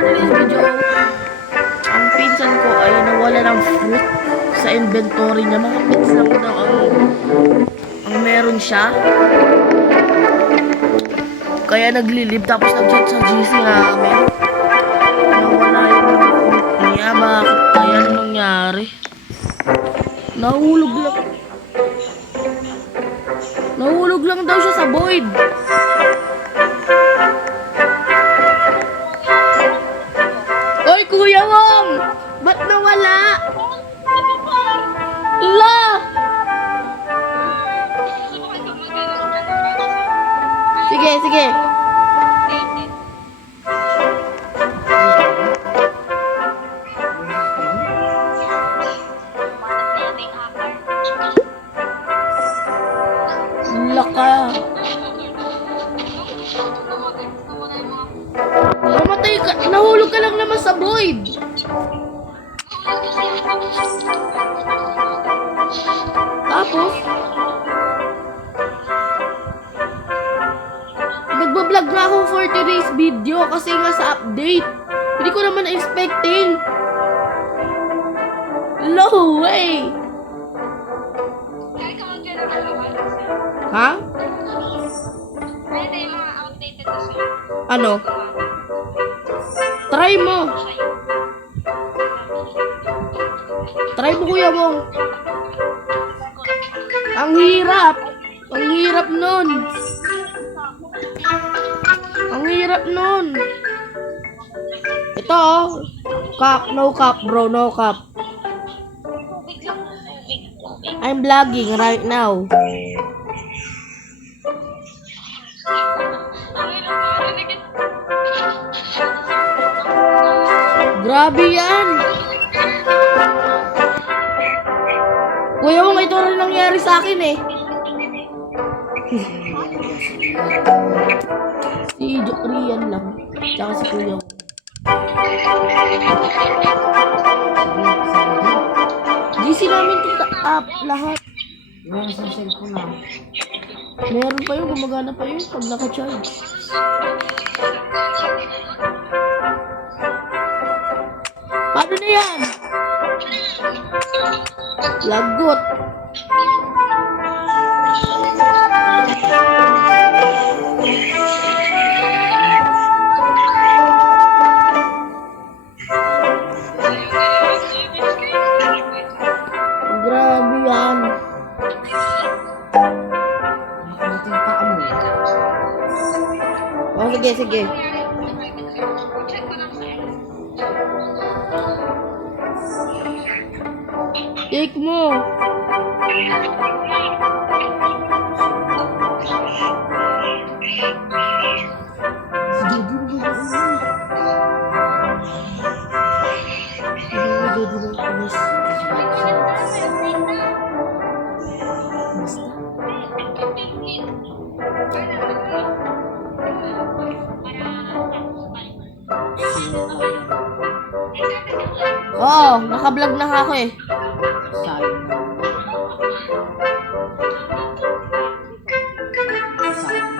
for today's video, ang pinsan ko ay nawala ng fruit sa inventory niya. Mga pets lang daw ang meron siya. Kaya naglilib tapos nag-chat sa GC namin. Nawala yung mga fruit niya. Bakit kaya nangyari? Nahulog lang. Nahulog lang daw siya sa void. Oy, Kuya Wong! Ba't nawala? La! Sige, sige. Laka. Namatay ka. Nahulog ka lang naman sa void. Tapos, nagbablog na ako for today's video kasi nga sa update. Hindi ko naman expecting. No way! Ha? Ano? Try mo. Try mo, Kuya Wong. Ang hirap. Ang hirap nun. Ang hirap nun. Ito oh. Cup, no cup bro, no cup. I'm vlogging right now. Grabe yan. Kuya Wong, ito rin nangyari sa akin eh. Si Rian lang. Tsaka si Kuya Wong. GC namin ito up lahat. Meron sa cellphone na. Meron pa yun, gumagana pa yun pag naka-charge. Paano na yan? Lagot. Grabe yan. Natin pa ano. Oh, sige, sige. Take mo. Oo, naka-vlog na ako eh. Sayang. Sayang.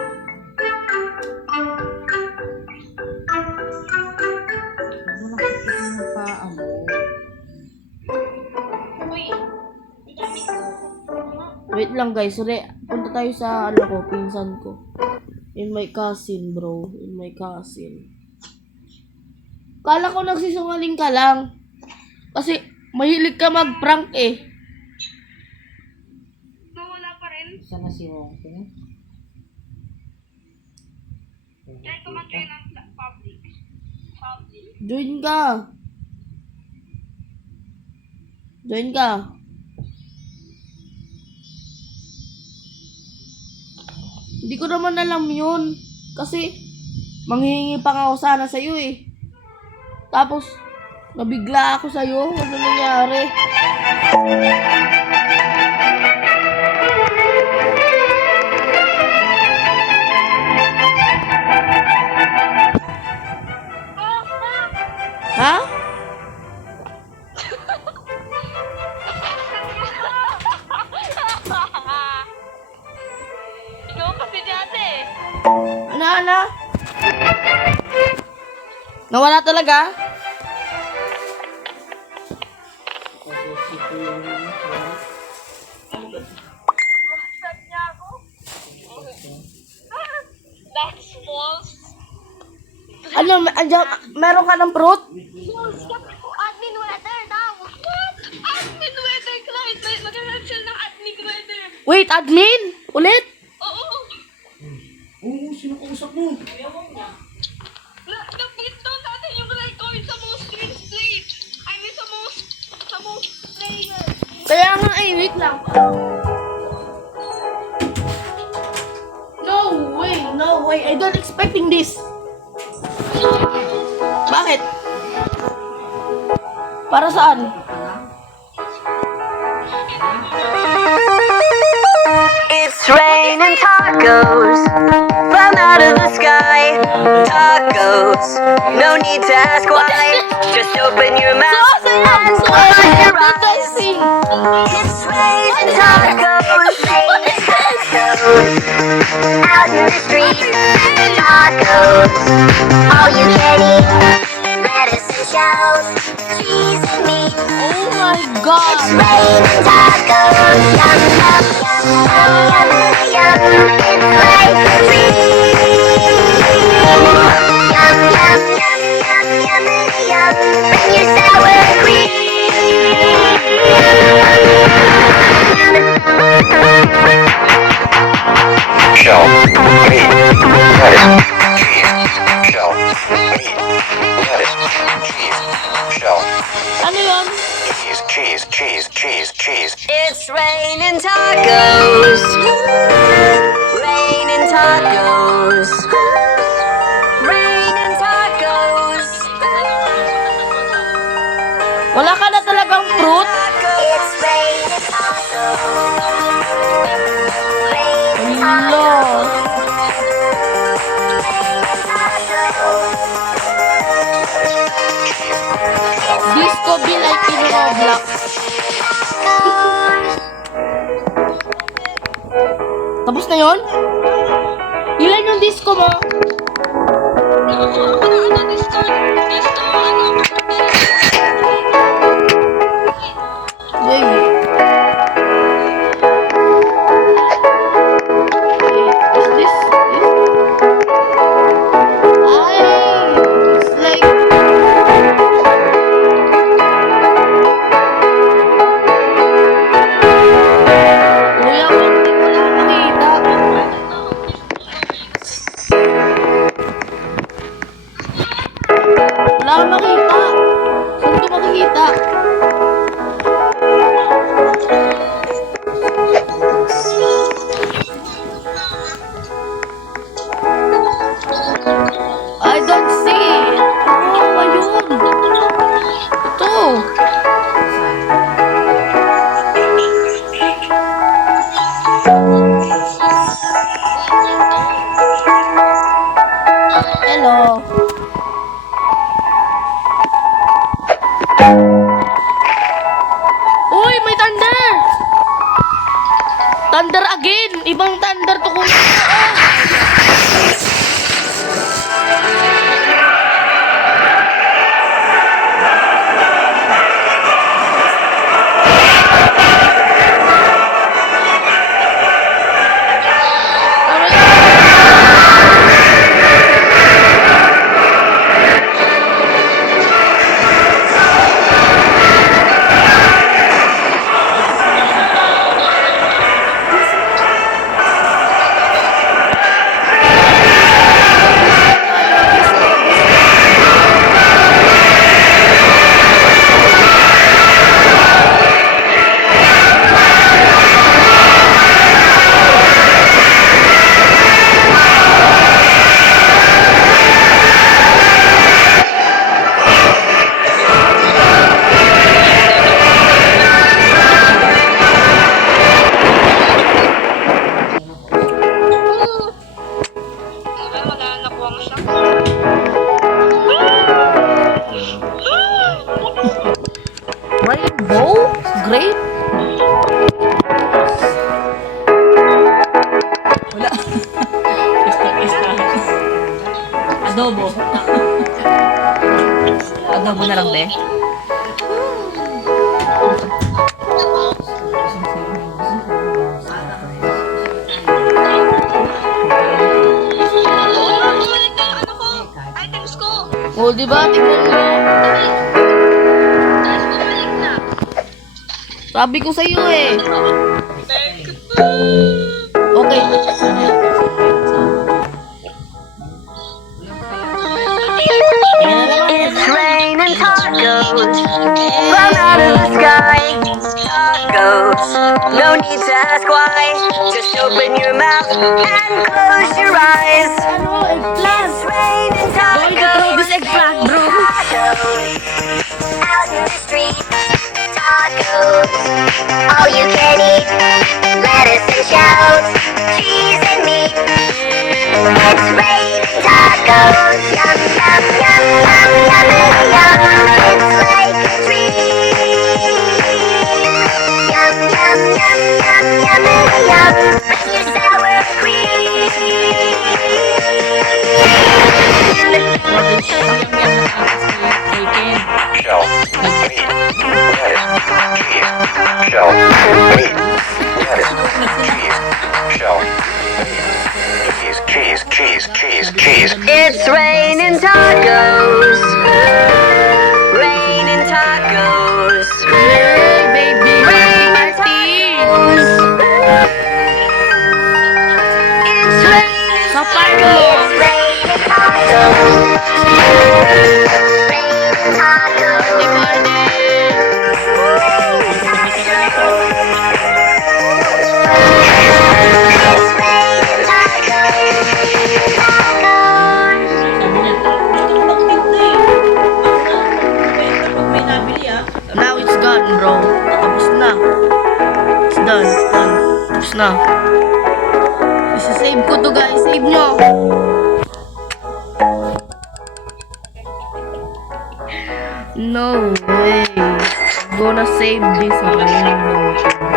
Ano nakikita mo pa ano? Wait lang guys, punta tayo sa ano ko, pinsan ko. In my cousin bro, in my cousin. Kala ko nagsisungaling ka lang. Kasi mahilig ka mag-prank eh. Nawala pa rin. Sana si Wong. Try ko mag-join ng public. Join ka. Join ka. Hindi ko naman alam yun. Kasi manghihingi pa nga ako sana sa'yo eh. Tapos nabigla ako sa'yo. Ano nangyari? Ha? Ikaw kasi dati. Ano? Nawala talaga? Bastard niya ako. That's false. Ano, meron ka ng fruit? False. Sabi ko, admin weather daw. What? Admin weather, client. Mag-cancel ng admin weather. Wait, admin? Ulit? Oo. Oo, sino kausap mo? Nag-beat down natin yung record sa most streams played. I mean, sa most player. Kaya nga wait lang. No way, I don't expecting this. Bakit? Para saan? It's raining tacos from out of the sky. Tacos, no need to ask why. Just open your mouth and close your eyes. It's raining tacos, raining tacos. Out in the street, tacos. All you can eat, lettuce and shells, cheese and meat. Oh my God! It's raining tacos, yum yum yum yum yum yum. It's like a dream. Yum yum yum yum yum yum. Bring your sour cream. Shell, meat, lettuce, cheese. Shell, meat, lettuce, cheese. Shell, Ano yun? cheese. It's raining tacos. Raining tacos. Raining tacos. Wala ka na talagang fruit? It's raining tacos. Raining Hello. Disco be like in Roblox. Tapos na yon? Ilan yung disco mo? Ako na ano, Discord, ano. Jay. Is this? Ay! It's like... Kuya, hindi ko lang makita. Wala akong makita. Saan ko makikita? I don't see it. Ano yun? Ito. Hello. Tingnan mo na lang, be. Bumalik na yung ano ko. Items ko. O, di ba? Tingnan mo. Guys, bumalik na. Sabi ko sa'yo eh. Okay. It's raining tacos from out of the sky. Tacos, no need to ask why. Just open your mouth and close your eyes. Ano? Eggplant. It's raining Going to throw this tacos. eggplant, bro. Tacos out in the street. Tacos, all you can eat. Lettuce and shells, cheese and meat. It's raining tacos. Yum yum yum yum yum yum. It's like a treat. Yum yum yum yum yum yum. Bring your sour cream. Shell. Meat. Lettuce. Cheese. Shell. Meat. Lettuce. Cheese. Shell. Meat. Cheese. It's raining tacos. Raining tacos. Hey, baby. Raining Party. tacos. It's raining Sa party. It's raining tacos. Raining tacos. Party, party. It's raining tacos. Tacos. Now it's gone, bro. Tapos na. It's done. It's done. Tapos na. Isa-save ko to, guys. Save nyo. No way. I'm gonna save this one.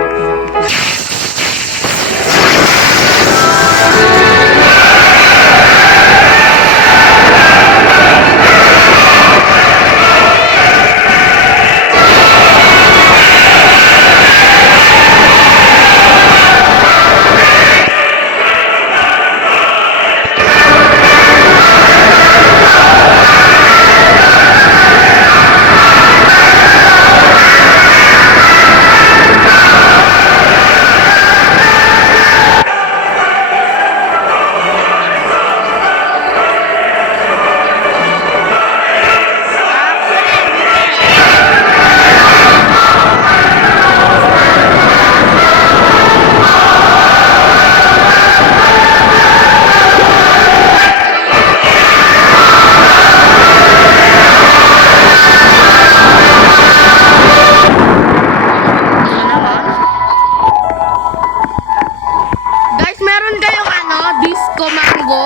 Guys, meron kayong ano, disco mango?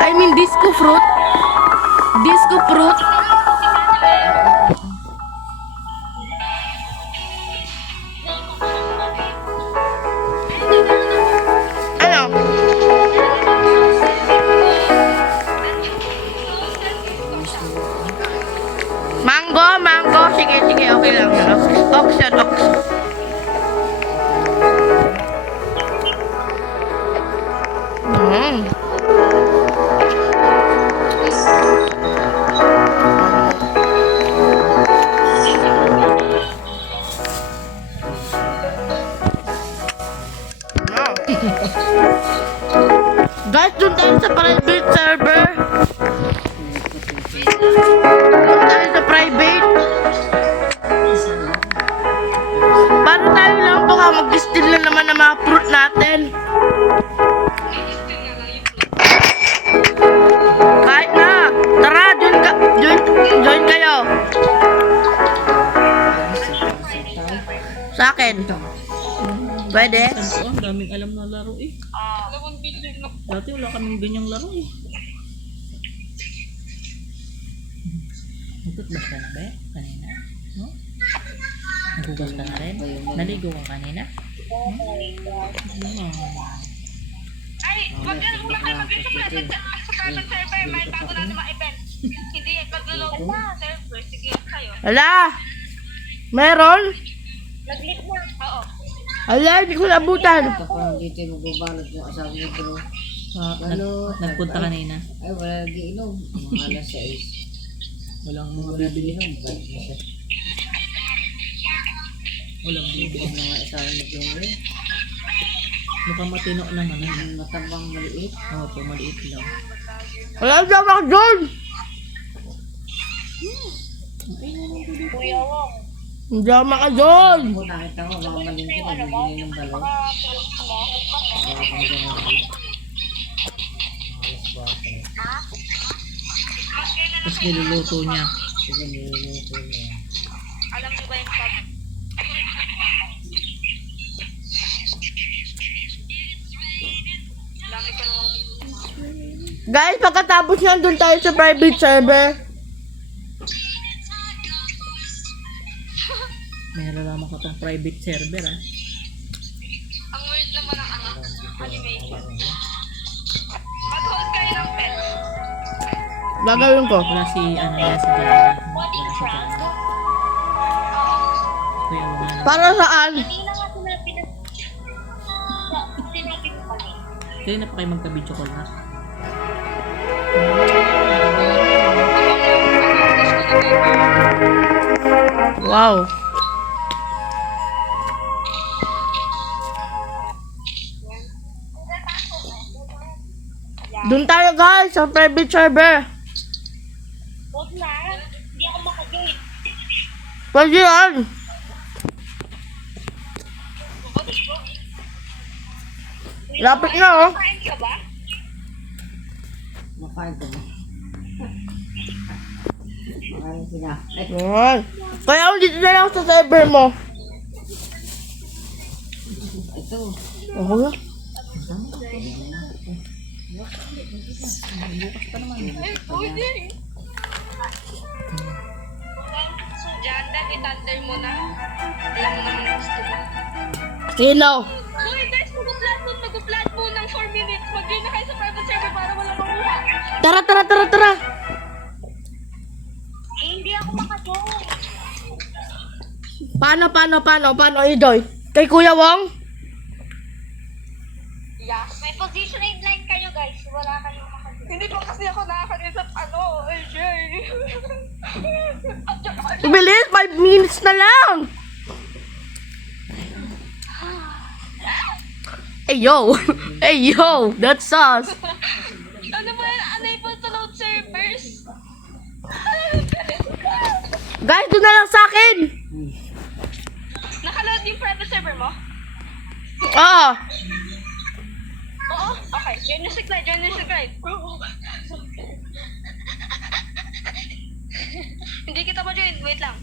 I mean disco fruit? Disco fruit? Ano? Mango. Sige, okay lang yun. Ox yan, ox. Guys, dun tayo sa private server. Dun tayo sa private. Paano tayo lang baka mag-distill na naman ng mga fruit natin? Kahit na. Tara, join kayo. Sa akin. Pwede? Oo, ang daming alam na laro eh. Dati wala kaming ganyang laro eh. Nagtutbas ka na ba kanina? No? Nagugas ka na rin? Naligo ka kanina? Ay, wag ka na muna kayo mag-isa sa private server. May bago na naman event. Hindi, pag-load na server. Ala! Meron? Nag-leave na. Oo. Ala, hindi ko nabutan. Parang dito yung magbabalot yung asawa niya pero Nagpunta kanina. ay wala lagi inom. Mga alas 6. Walang mga Wala din inom. Balik na siya. walang Bibig bibig. ng mga asawa niya yung Mukhang matino naman. yung matambang maliit. Oo po, maliit lang. Wala naman ako doon. Kuya Wong. Hindi ako maka doon. Kung nakita ko mga malingki nagbibili ng balot. Tapos niluluto niya. Sige, niluluto niya. Alam niyo ba yung pag... Dami ka naman. Guys, pagkatapos yan, doon tayo sa private server. Meron naman ka pang private server ah. Ang weird naman ng ano, animation. Mag-host kayo ng pet. Gagawin ko. Wala si ano yan, si Jana. Wala si Jana. Kuya, wala na. Para saan? Hindi na nga sinabi na... Sinabi ko kami. Kaya na pa kayo magka-video call na. Wow. Doon tayo guys, sa private server. Huwag na. Hindi ako makajoin. Pwede yan. Lapit na oh. Kain ka ba? Makain ko na. Makain sila. Ay, Yan. Kaya ako dito na lang sa server mo. ito. Ako na. Ay, pwede. So, Jan, dahil i-thunder mo na. Alam mo naman gusto mo. Sino? Uy, guys, mag-upload po ng 4 minutes. Mag-join na kayo sa private server para wala makuha. Tara, tara, tara, tara. Hindi ako makajoin. Paano, Idoy? Kay Kuya Wong? Yeah. May position and line kayo, guys. Wala kayong makajoin. Hindi pa kasi ako nakakanisap AJ. Bilis, 5 minutes na lang. Hey yo, hey yo, that's us. Ano ba yan? Unable to load servers? Guys, doon na lang sa akin. Nakaload yung private server mo? Oo. Oo. Okay. Join your supply. Hindi kita pa join. Wait lang.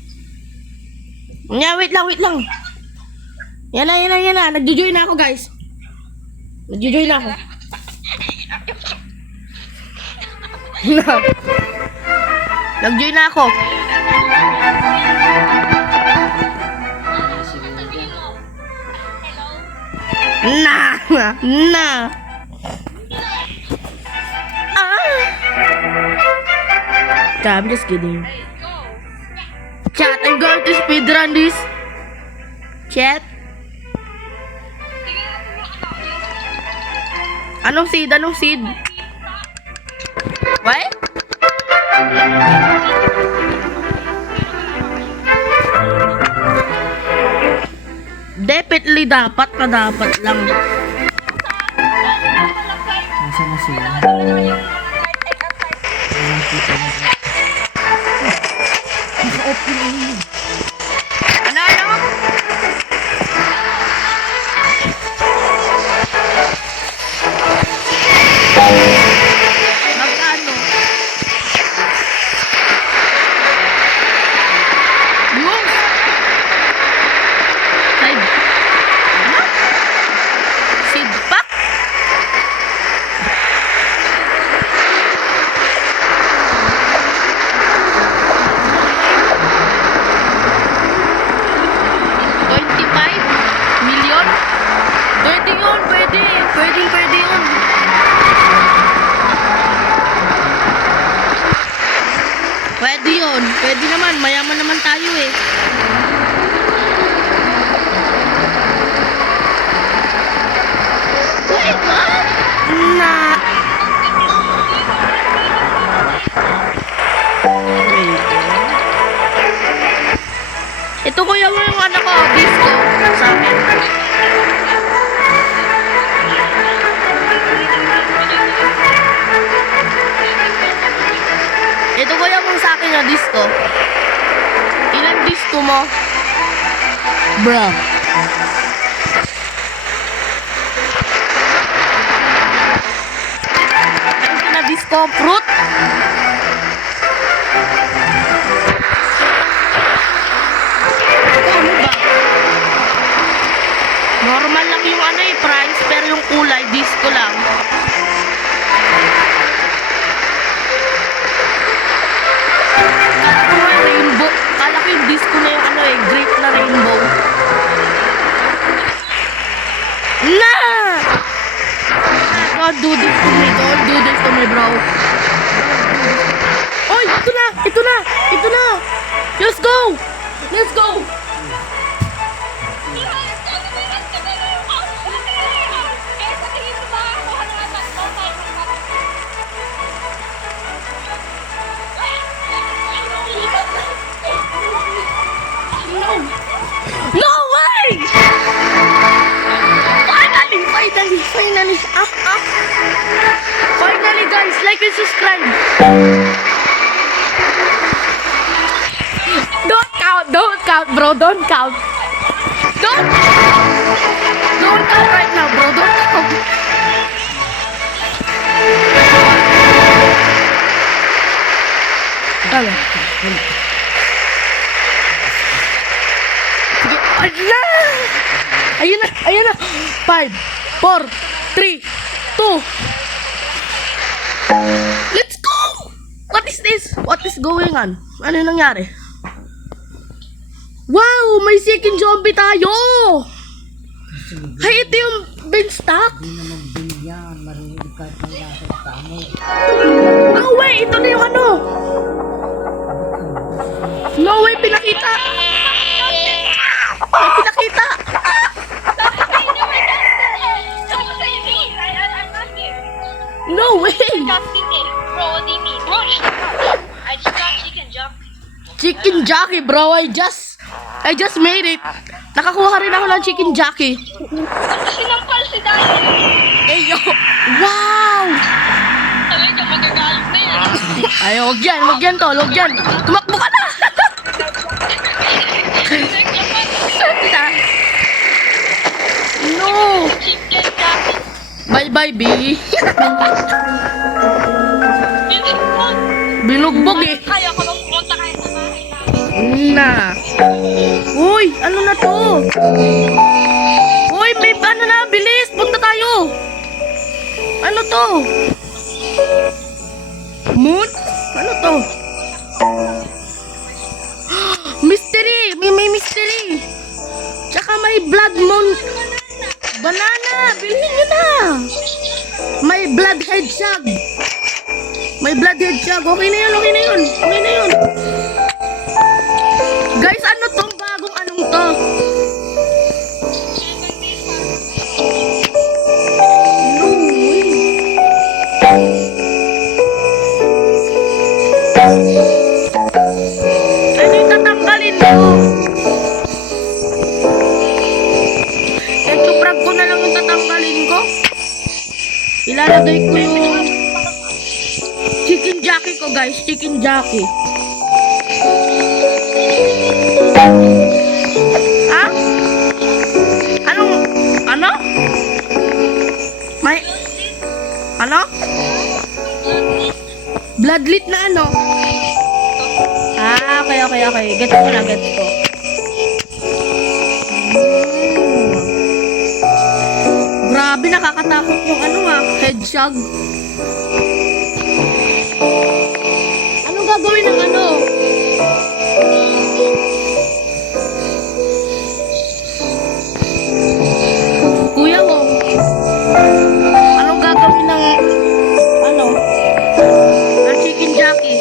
Yeah, wait lang. Yan na. Nagjo-join na ako, guys. Nagjo-join na ako. Nag-join na ako. Na. I'm just kidding. Hey, go. Chat, I'm going to speedrun this. Chat. Tingnan natin yung Anong seed? What? Definitely dapat lang. Nasaan na sila? Ano? Magkano? Yung side. Ano? Seed pack? yun. Pwede naman, mayaman naman tayo eh. Wait, what? Na. Ito kuya mo yung ano ko, disco sa akin. Ito kuya mo sa akin yung disco. Ilan disco mo? Bro. Ito na disco fruit. Ano ba? Normal lang yung ano eh, price, pero yung kulay, disco lang. Kala ko nga rainbow. Kala ko yung disco na yung ano eh, grape na rainbow. Na! Don't do this to me, don't do this to me, bro. Oy, ito na, ito na, ito na. Let's go! Let's go! No way! Finally! Finally guys, like and subscribe! Don't count bro, don't count! Don't count right now bro, don't count! Ano? Sige, ala! Ayun na! 5, 4, 3, 2. Let's go! What is this? What is going on? Ano yung nangyari? Wow! May second zombie tayo! Hey, ito yung beanstalk! Hindi na magbilyan. Marinig ka ng lasa ng tamo. No way! Ito na yung ano! No way! Pinakita! May pinakita! No way! Bro, what do you mean? Bro, I just got chicken jockey. Chicken jockey, bro. I just made it. Nakakuha rin ako ng chicken jockey. Sinampal si Daya. Eh, yo. Wow! Sabi ka, magagalit na yan. Ay, wag yan, tol. Wag yan. Tumakbo ka na! No! Chicken jockey. Bye-bye, B. Binugbog. Binugbog eh. Kaya ko bang pumunta kayo sa bahay namin? Na. Uy, ano na to? Uy, may ano na, bilis. Punta tayo. Ano to? Moon? Ano to? Mystery. May mystery. Tsaka may blood moon. Banana. Bilhin nyo na. May blood hedgehog. May blood hedgehog. Okay na yun. Guys, ano tong bagong anong to? No way. Ano yung tatanggalin mo? Ito prag ko na lang yung tatanggalin ko. Ilalagay ko yung chicken jockey ko guys. Chicken jockey. Ha? Ano? May... Ano? Bloodlit na ano? Ah, okay. Gets ko. Grabe, nakakatakot yung hedgehog. Anong gagawin ng ano? Kuya Wong, anong gagawin ng ng chicken jockey?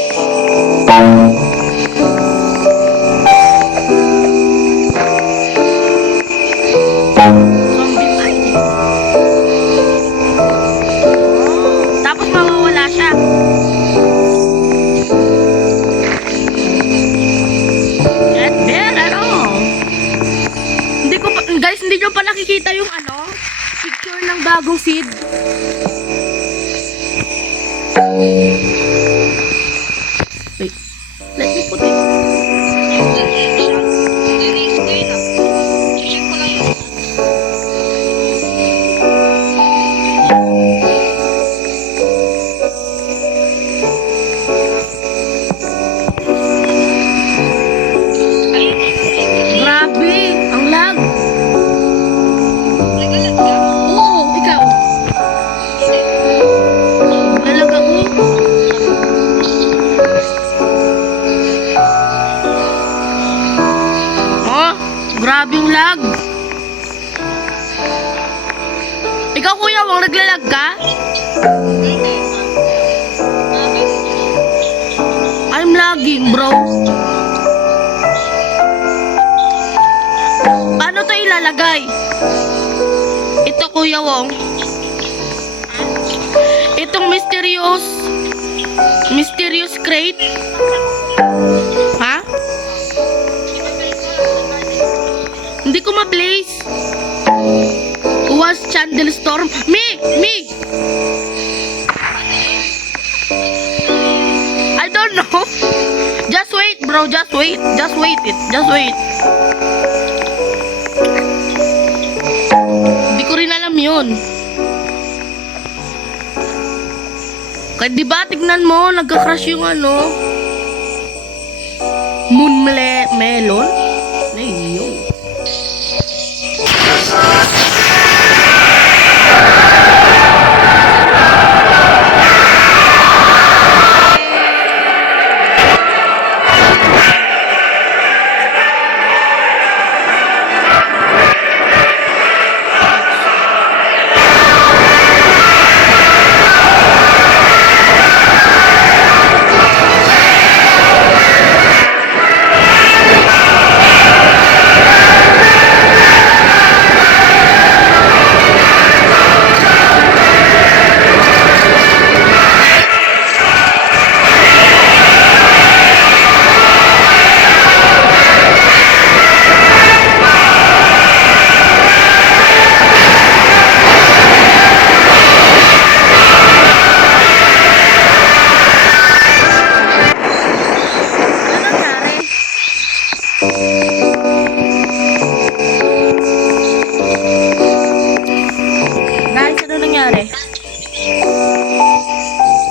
nakikita yung ano, picture ng bagong seed. Wait, let me put it. Check ko lang yun. Grabe, ang lag. Nagalag ka? Oo, ikaw. Lalag ako. Oh, grabing lag. Ikaw kuya, wang naglalag ka? I'm lagging, bro. Paano to ilalagay? Ito kuya Wong. Itong mysterious crate. Ha? Hindi ko ma-place. Was Chandel Storm. Me! I don't know. Just wait, bro. Just wait it. Hindi ko rin alam yun. Kaya diba, tignan mo, nagka-crash yung ano, melon? Ay, yun.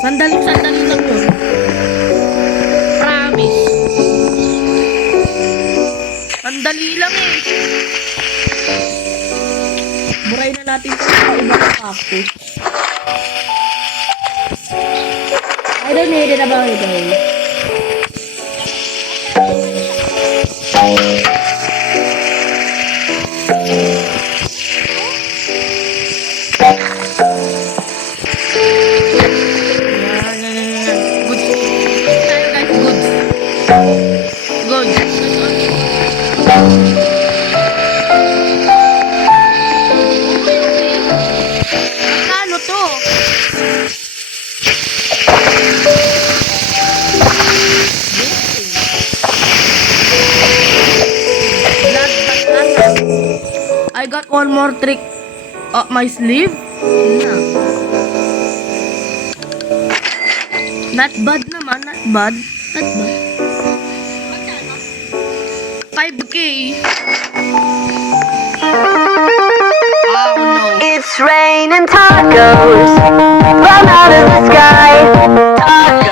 Sandali lang yun. Promise. Sandali lang eh. Buray na natin ito sa ibang cactus. I don't need it about it though. Magkano to? I got one more trick up my sleeve. Not bad naman, not bad. 5K. Oh no. It's raining tacos from out of the sky.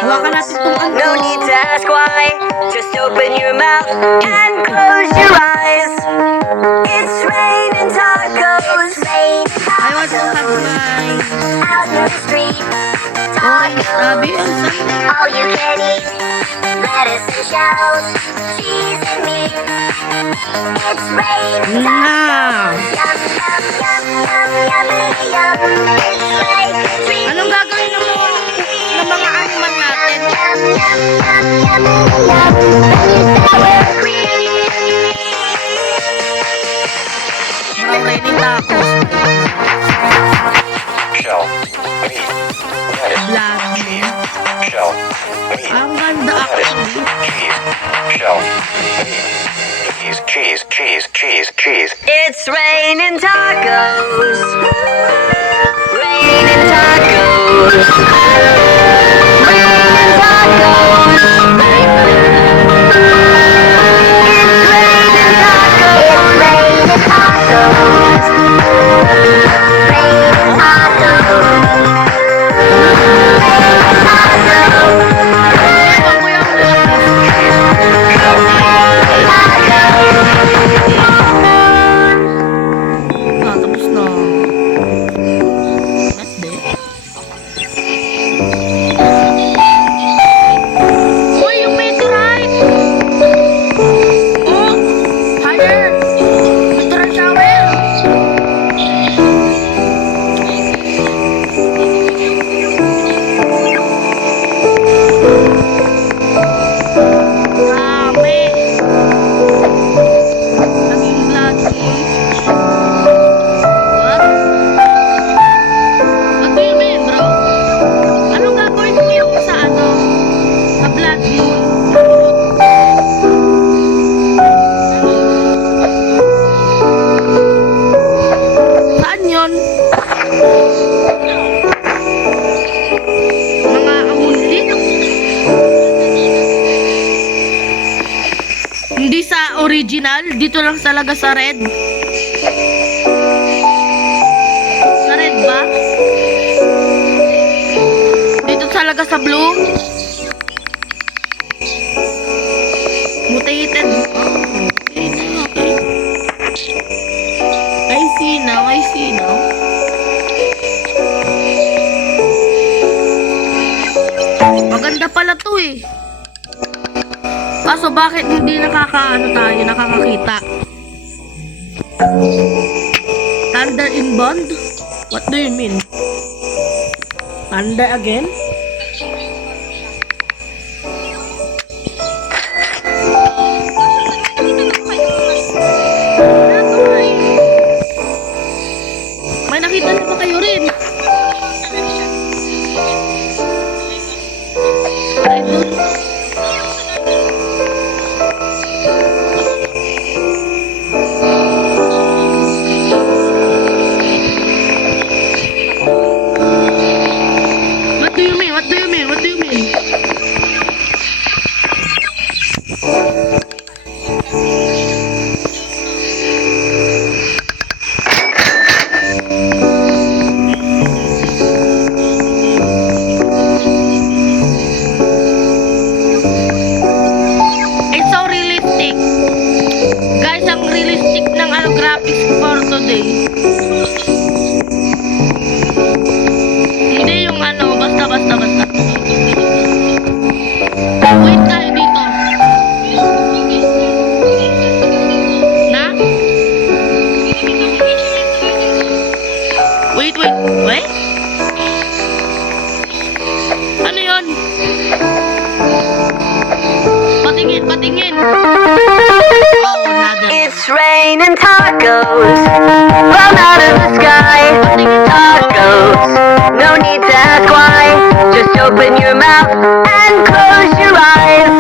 Hawakan natin Tacos, tong no need to ask why. Just open your mouth and close your eyes. It's raining tacos. I want to have my Out in the street. orange tabi or something. All you can eat. Lettuce and shells. Cheese and meat. It's raining Now. Yum, yum, yum, yum, yummy, yum. It's like a treat. Anong gagawin ng mga animal natin? Yum, yum, yum, yummy, yum. Sour cream. Brown ready tacos. Shell, meat, lettuce, Black. shell, meat, Ang ganda lettuce, actually. cheese, shell, meat, cheese, cheese, cheese, cheese, cheese. It's raining tacos. Raining tacos. Raining tacos. It's raining tacos. It's raining tacos. Raining tacos. Ah, tapos na. That's it. Uy, yung meteorite! Oh! Higher! Meteorite shower! Dami! Naging lucky. What? What do you mean, bro? Anong gagawin mo sa ano? Sa blood moon? Saan yun? Mga amundi? Hindi sa original, dito lang talaga sa red. Sa red ba? Dito talaga sa blue? Mutated. Oh, okay na, okay. I see now, I see now. Maganda pala to eh. Kaso bakit hindi nakakakita? Thunder in bond? What do you mean? Thunder again? May nakita na ba kayo rin? Ay, dun. What do you mean? What do you mean? What do you mean? It's so realistic. Guys, ang realistic ng graphics for today. Hindi yung basta. Wait tayo dito. Na? Wait. Ano yun? Patingin. Oh, another. It's raining tacos from out of the sky. Tacos, no need to ask why. Just open your mouth and close your eyes.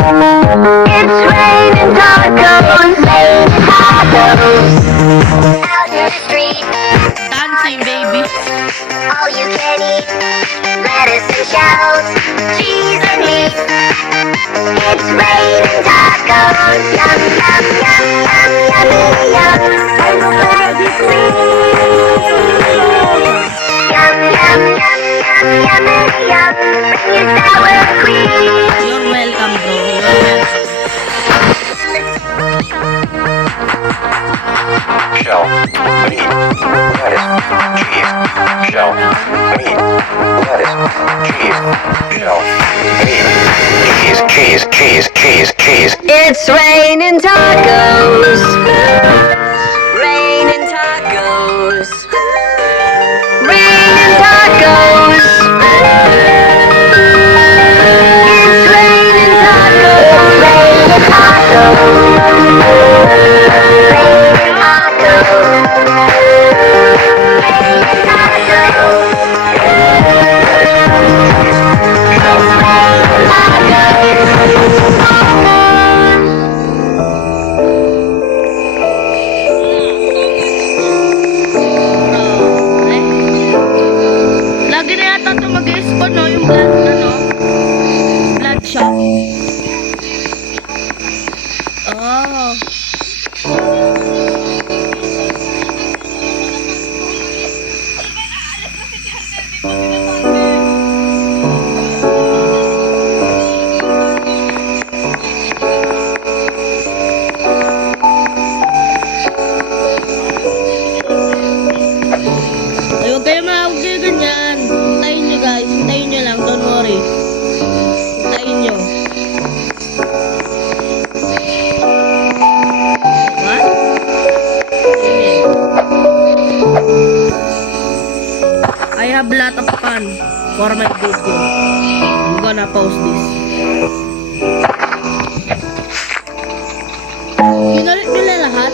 It's raining tacos, raining tacos. Out in the street, Dancing, baby. all you can eat. Lettuce and shells, cheese and meat. It's raining tacos, yum, yum, yum, yum, yummy, yum. I'm glad you Yum, yum, yum, yum, yummy, yum. Bring your sour cream. You're welcome, bro. You're welcome. Shell, meat, lettuce, cheese. Shell, meat, lettuce, cheese. Shell, meat, cheese. It's raining tacos. Raining tacos. Raining tacos. It's raining tacos. Raining tacos. have lot of fun for my video. I'm gonna post this. Kinalit nila lahat.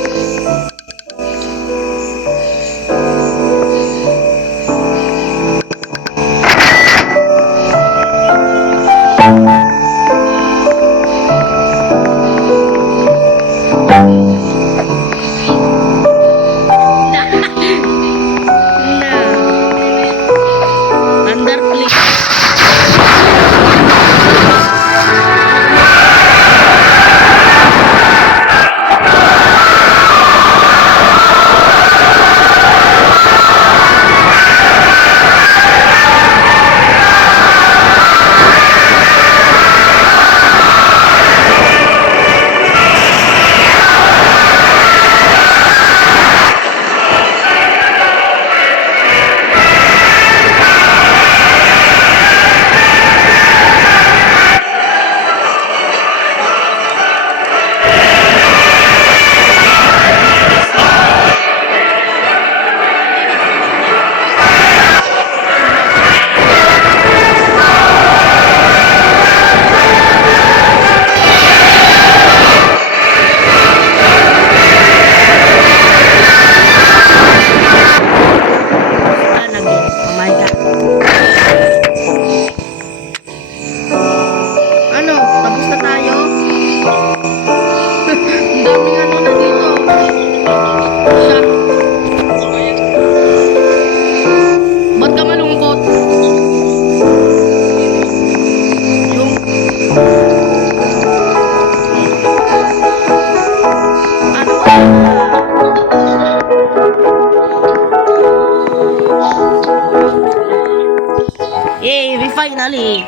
Yay, we finally.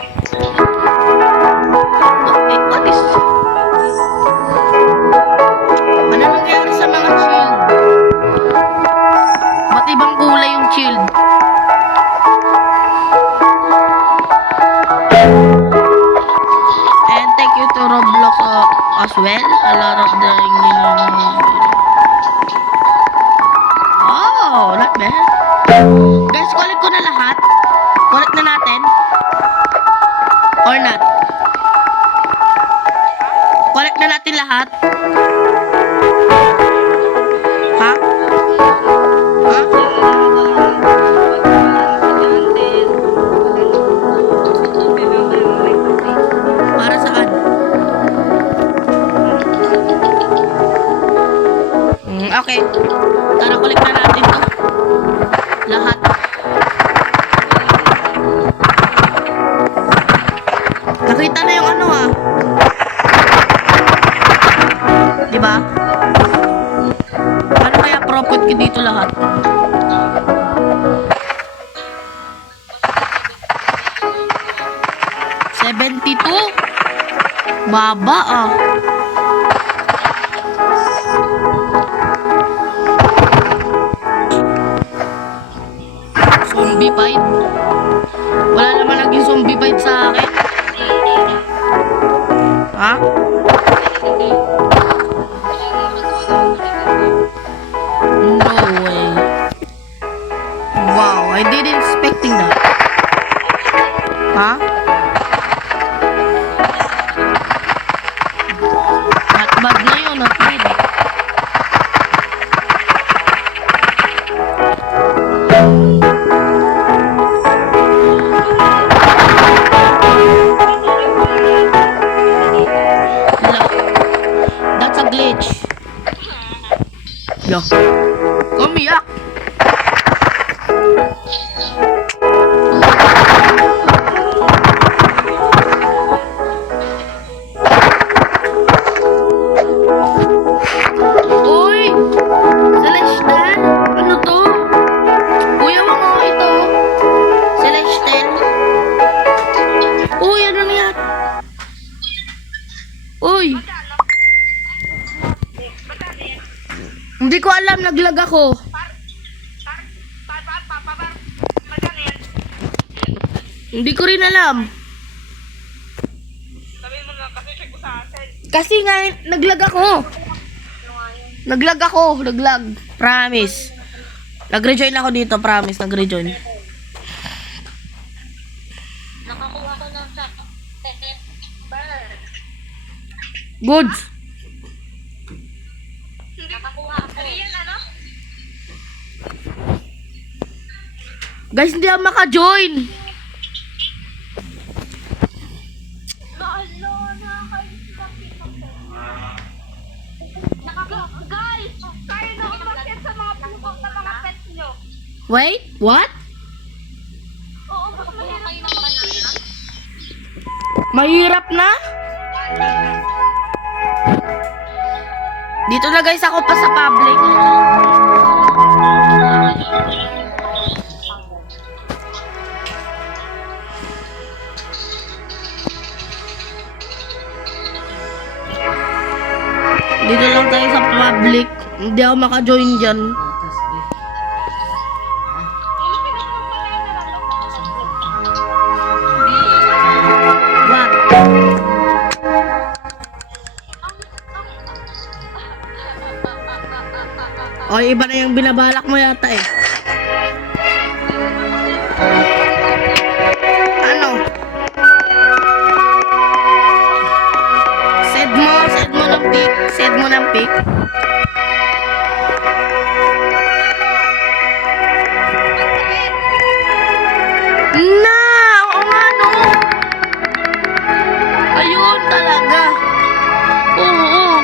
What is? Ano nangyari sa mga shield? Ba't ibang kulay yung shield? And thank you to Roblox as well. A lot of the oh, not bad. Guys, collect ko na lahat. Collect na natin. Or not. Collect na natin lahat. Ha? Ha? Para saan? Okay. Tara, collect na natin to. Lahat. Nakita na yung ano diba? Ano kaya profit ko dito lahat? $72? Baba Zombie fight? Wala naman naging zombie fight sa akin. Ha? No way. Wow, I didn't expecting that. Ha? Not bad na yun, not bad. That's a glitch. Yo. Umiyak. Uy! Celestial? Ano to? Kuya mo nga ito. Celestial? Uy, ano na yan? Uy! Hindi ko alam, naglag ako. Hindi ko rin alam. Kasi nga, naglag ako. Naglag. Promise. Nag-rejoin ako dito, promise. Nag-rejoin. Goods. Hindi nakakuha ako. Real, ano? Guys, hindi ako maka-join. Naalo, nakakaisipin ako. Guys, kayo na umakyat sa mga puso sa mga pets nyo. Wait, what? Oo, mas mahirap kayo ng banana. Mahirap na? Dito na guys ako pa sa public. Dito lang tayo sa public. Hindi ako maka-join dyan. Gatas, be. Ulitin ako ng banana na lang. What? O, iba na yung binabalak mo yata eh. Ano? Send mo ng pic. Send mo ng pic. Na! Oo nga no! Ayun talaga. Oo.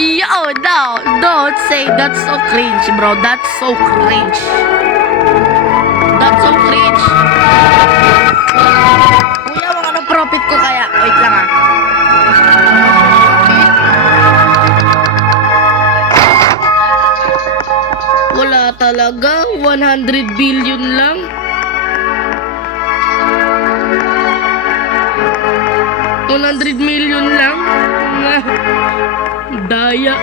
Yo, no, don't say that's so cringe, bro. That's so cringe. That's so cringe. Kuya, mga profit ko kaya. Wait lang ah. Wala talaga. 100 billion lang. $100 million lang. Daya.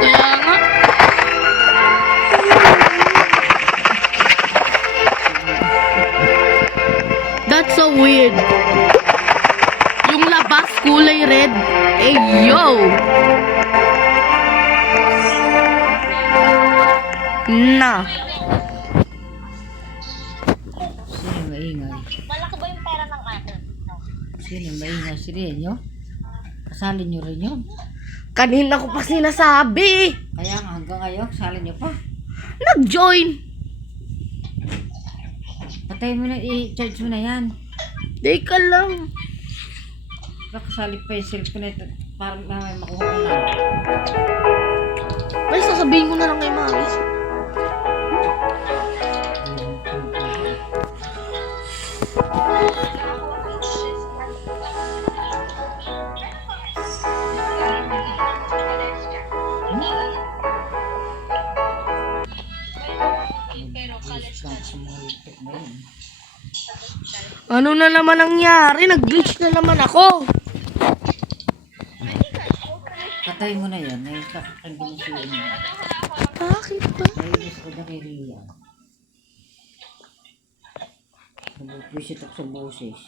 Kaya nga. That's so weird. Yung labas kulay red. Eh, yo! Na. Sino maingay? Malaki ba yung pera ng akin? Sino maingay? Si Renyo? Kasali nyo rin yun. Kanina ko pa sinasabi. Kaya nga hanggang ngayon, kasali nyo pa. Nag-join. Patay mo na, i-charge mo na yan. Teka lang. Kasali pa yung cellphone na ito. Parang may makuha ko na. Ay, sasabihin ko na lang kay Mami. Ano na naman nangyari? Nag-glitch na naman ako. Patay mo na yan. Ngayon ka kang ginisuin mo. Bakit ba? Nainis ko na kay Ria. Nabupwisit ako sa boses.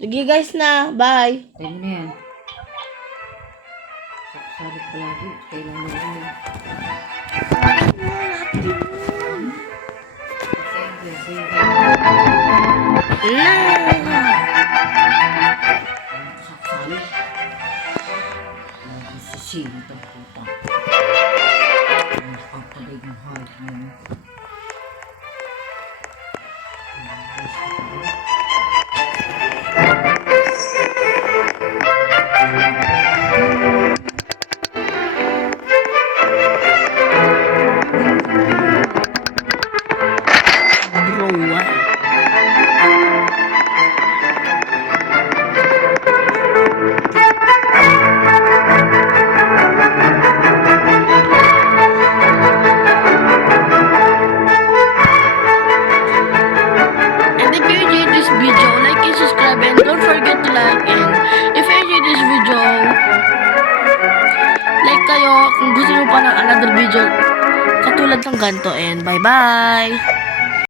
Sige guys na. Bye. Patay mo na yan. Saksalit palagi. Kailangan mo rin. Patay mo yan. Na. Saksalit. Sisili itong puta. Nakapagay ng heart mo. And if you enjoyed this video, like and subscribe and don't forget to like. And if you enjoyed this video, like kayo kung gusto nyo pa ng another video katulad ng ganito. And bye bye!